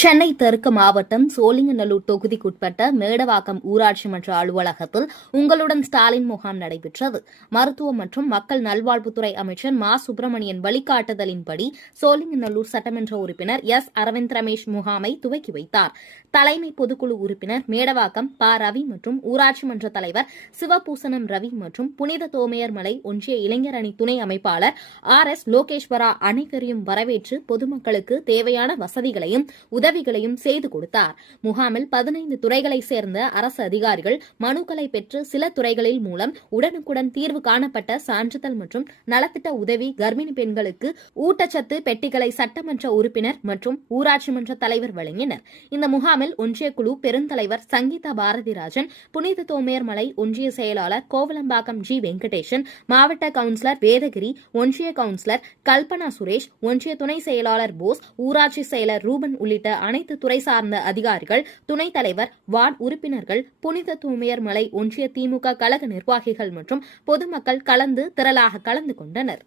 சென்னை தெற்கு மாவட்டம் சோழிங்கநல்லூர் தொகுதிக்குட்பட்ட மேடவாக்கம் ஊராட்சி மன்ற அலுவலகத்தில் உங்களுடன் ஸ்டாலின் முகாம் நடைபெற்றது. மருத்துவ மற்றும் மக்கள் நல்வாழ்வுத்துறை அமைச்சர் மா சுப்பிரமணியன் வழிகாட்டுதலின்படி சோழிங்கநல்லூர் சட்டமன்ற உறுப்பினர் எஸ் அரவிந்த் ரமேஷ் முகாமை துவக்கி வைத்தார். தலைமை பொதுக்குழு உறுப்பினர் மேடவாக்கம் ப ரவி மற்றும் ஊராட்சி மன்ற தலைவர் சிவபூசணம் ரவி மற்றும் புனித தோமையர் மலை ஒன்றிய இளைஞர் அணி துணை அமைப்பாளர் RS லோகேஸ்வரா அனைவரையும் வரவேற்று பொதுமக்களுக்கு தேவையான வசதிகளையும் உதவிகளையும் செய்து கொடுத்தார். முகாமில் 15 துறைகளைச் சேர்ந்த அரசு அதிகாரிகள் மனுக்களை பெற்று சில துறைகளில் மூலம் உடனுக்குடன் தீர்வு காணப்பட்ட சான்றிதழ் மற்றும் நலத்திட்ட உதவி கர்ப்பிணி பெண்களுக்கு ஊட்டச்சத்து பெட்டிகளை சட்டமன்ற உறுப்பினர் மற்றும் ஊராட்சி மன்ற தலைவர் வழங்கினர். இந்த முகாமில் ஒன்றிய குழு பெருந்தலைவர் சங்கீதா பாரதிராஜன், புனித தோமையர் மலை ஒன்றிய செயலாளர் கோவலம்பாக்கம் ஜி வெங்கடேசன், மாவட்ட கவுன்சிலர் வேதகிரி, ஒன்றிய கவுன்சிலர் கல்பனா சுரேஷ், ஒன்றிய துணை செயலாளர் போஸ், ஊராட்சி செயலர் ரூபன் உள்ளிட்ட அனைத்து துறை சார்ந்த அதிகாரிகள், துணைத் தலைவர், வார்டு உறுப்பினர்கள், புனித தூமையர் மலை ஒன்றிய திமுக கழக நிர்வாகிகள் மற்றும் பொதுமக்கள் திரளாக கலந்து கொண்டனர்.